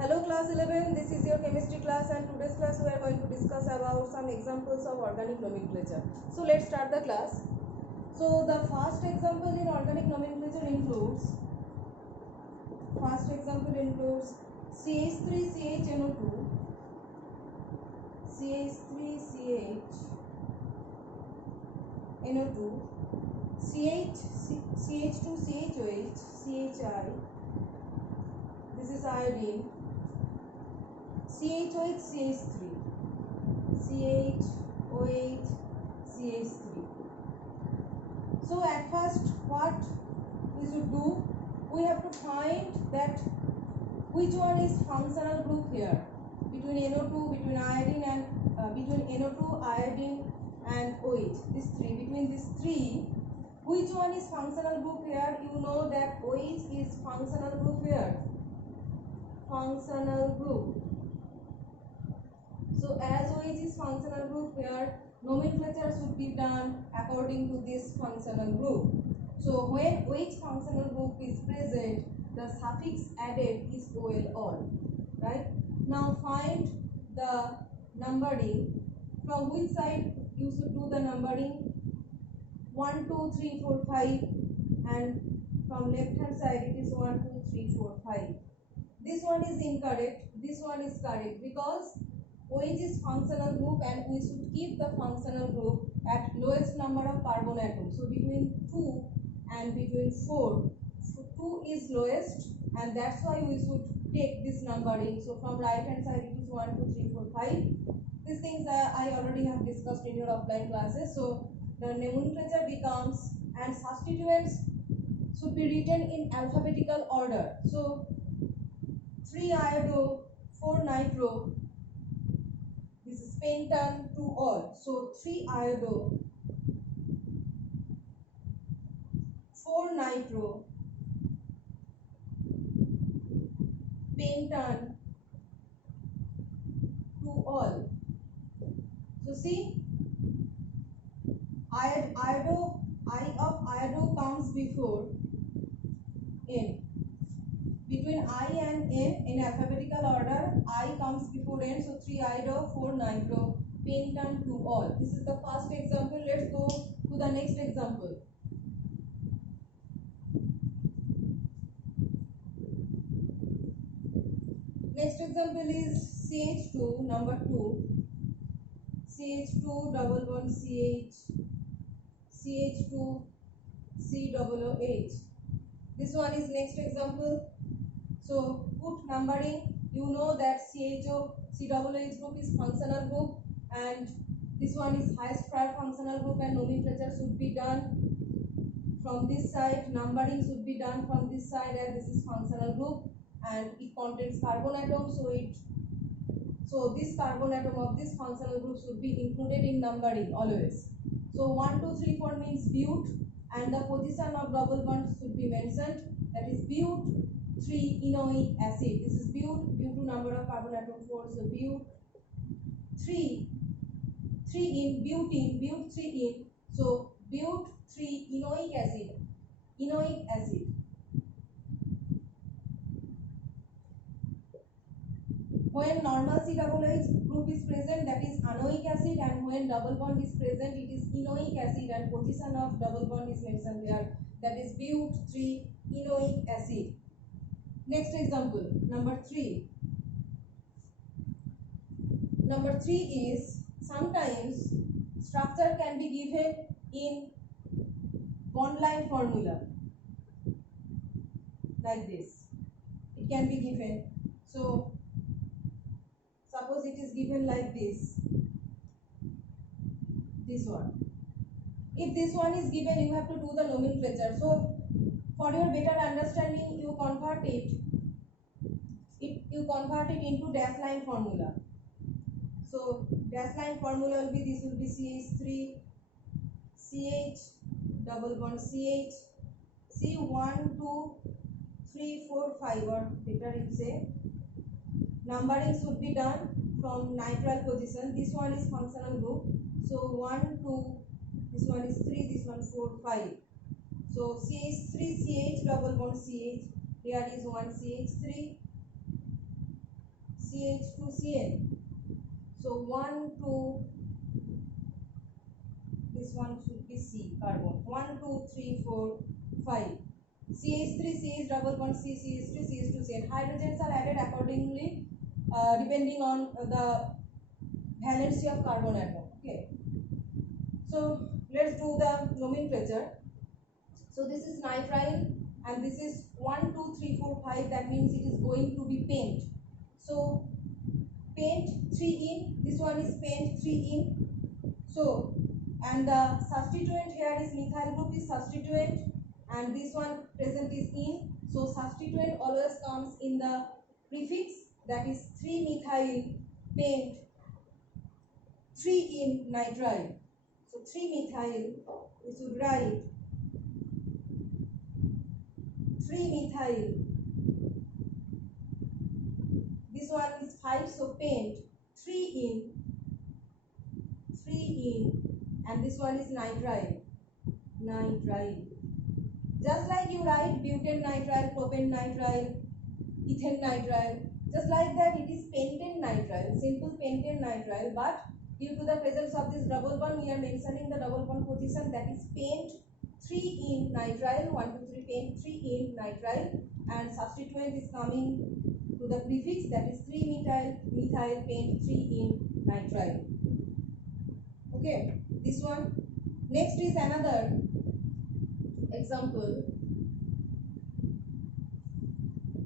Hello class 11, this is your chemistry class and today's class we are going to discuss about some examples of organic nomenclature. So let's start the class. So the first example in organic nomenclature includes CH3CHNO2, CH3CHNO2, CH2CHOH, CHI, this is iodine, CHOH, CH3, CHOH, CH3. So at first what we should do, we have to find that which one is functional group here between NO2, between iodine and between NO2, iodine and OH. These three, between these three, which one is functional group here? You know that OH is functional group here. Functional group. So as OH is functional group here, nomenclature should be done according to this functional group. So when OH functional group is present, the suffix added is OL all. Right? Now find the numbering. From which side you should do the numbering? 1, 2, 3, 4, 5, and from left hand side it is 1, 2, 3, 4, 5. This one is incorrect, this one is correct because OH is functional group and we should keep the functional group at lowest number of carbon atoms. So between 2 and between 4, so 2 is lowest and that's why we should take this numbering. So from right hand side it is 1, 2, 3, 4, 5. These things I already have discussed in your offline classes. So the nomenclature becomes, and substituents should be written in alphabetical order. So 3 iodo, 4 nitro, this is pentan to all. So 3 iodo, 4 nitro, pentan to all. So see, iodo, I of iodo comes before N. Between I and N in alphabetical order, I comes before N. So 3 iodo, 4 nitro, pentan to all. This is the first example. Let's go to the next example. Next example is CH2 number 2. CH2 double bond CH, CH2 COOH. This one is next example. So put numbering. You know that CHO COOH group is functional group and this one is highest prior functional group and nomenclature should be done from this side. Numbering should be done from this side as this is functional group and it contains carbon atom. So this carbon atom of this functional group should be included in numbering always. So 1, 2, 3, 4 means but and the position of double bond should be mentioned. That is but 3 enoic acid. This is but due to number of carbon atom 4. So but 3 in butene, but 3 in. So but 3 enoic acid. Enoic acid. When normal COOH group is present, that is anoic acid, and when double bond is present, it is enoic acid, and position of double bond is mentioned there. That is but 3 enoic acid. Next example, number 3. Number 3 is sometimes structure can be given in bond line formula like this. It can be given. So suppose it is given like this one. If this one is given, you have to do the nomenclature. So for your better understanding, you convert it into dash line formula. So dash line formula will be, this will be CH3 CH double bond CH C1 2 3 4 5, or better you say numbering should be done from nitrile position. This one is functional group. So 1 2, this one is 3, this one 4 5. So CH3 CH double bond CH, here is one CH3 CH2Cl. So 1, 2, this one should be C carbon. 1, 2, 3, 4, 5. CH3, CH double bond C, CH3, CH2Cl. Hydrogens are added accordingly depending on the valency of carbon atom. Okay. So let's do the nomenclature. So this is nitrile and this is 1, 2, 3, 4, 5. That means it is going to be paint. So paint 3 in. This one is paint 3 in. So and the substituent here is methyl group is substituent and this one present is in. So substituent always comes in the prefix, that is 3-methyl paint 3 in nitrile. So 3-methyl, we should write 3-methyl. This one is 5, so paint 3 in, and this one is nitrile. Just like you write butane nitrile, propane nitrile, ethane nitrile, just like that it is pentane nitrile, simple pentane nitrile, but due to the presence of this double bond, we are mentioning the double bond position, that is paint 3 in nitrile, 1, 2, 3, paint 3 in nitrile, and substituent is coming to the prefix, that is 3-methyl paint 3 in nitrile. Okay, this one. Next is another example,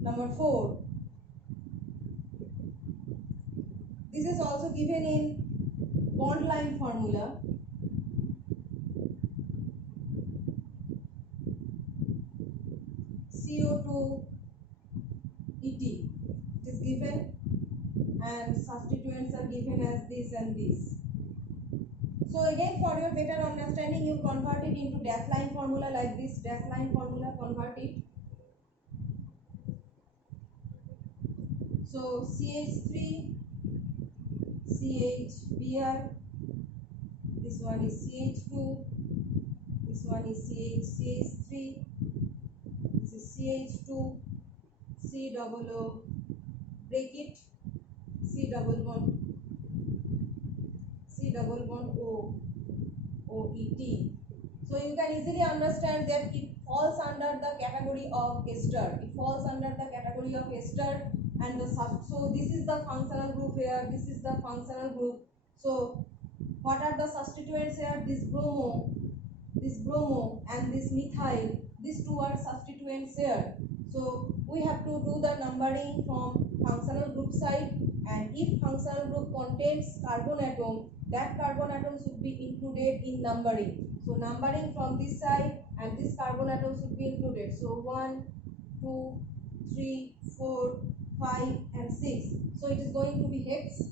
number 4. This is also given in bond line formula. CO2 ET, it is given and substituents are given as this and this. So again, for your better understanding, you convert it into dash line formula like this. Dash line formula, convert it. So CH3, CHBr, this one is CH2, this one is CH3, this is CH2, C double O, break it, C double bond O, OET. So you can easily understand that it falls under the category of ester. It falls under the category of ester, and so this is the functional group here. This is the functional group. So what are the substituents here? This bromo, and this methyl. These two are substituents here. So we have to do the numbering from functional group side, and if functional group contains carbon atom, that carbon atom should be included in numbering. So numbering from this side, and this carbon atom should be included. So 1, 2, 3, 4, 5 and 6. So it is going to be hex.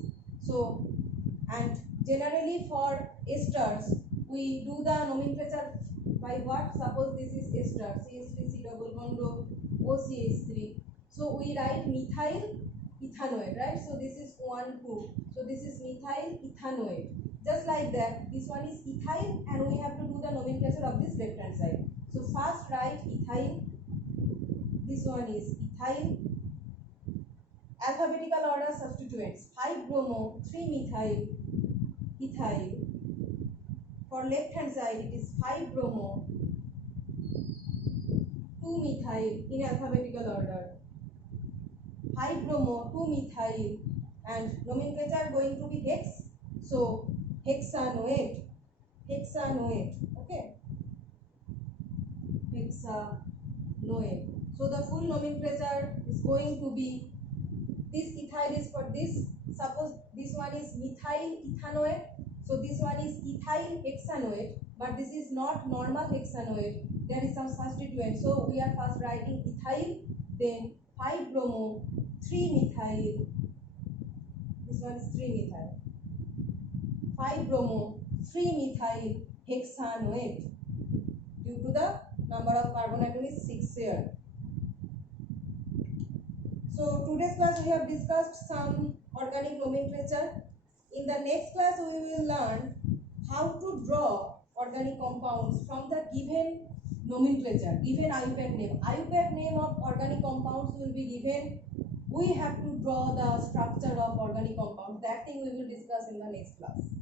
So and generally for esters we do the nomenclature by what? Suppose this is ester, CH3, C double bond OCH3. So we write methyl ethanoate, right? So this is 1, 2. So this is methyl ethanoate. Just like that, this one is ethyl, and we have to do the nomenclature of this left hand side. So first write ethyl. This one is ethyl. Alphabetical order substituents: 5-bromo, 3-methyl, ethyl. For left hand side, it is 5-bromo, 2-methyl in alphabetical order. 5-bromo, 2-methyl, and nomenclature going to be hex. So hexanoate. Okay, hexanoate. So the full nomenclature is going to be, this ethyl is for this. Suppose this one is methyl ethanoate, so this one is ethyl hexanoate, but this is not normal hexanoate. There is some substituent. So we are first writing ethyl, then 5-bromo, 3-methyl. This one is 3-methyl. 5-bromo, 3-methyl hexanoate. Due to the number of carbon atom is 6 here. So today's class we have discussed some organic nomenclature. In the next class we will learn how to draw organic compounds from the given nomenclature, given IUPAC name. IUPAC name of organic compounds will be given we have to draw the structure of organic compounds. That thing we will discuss in the next class.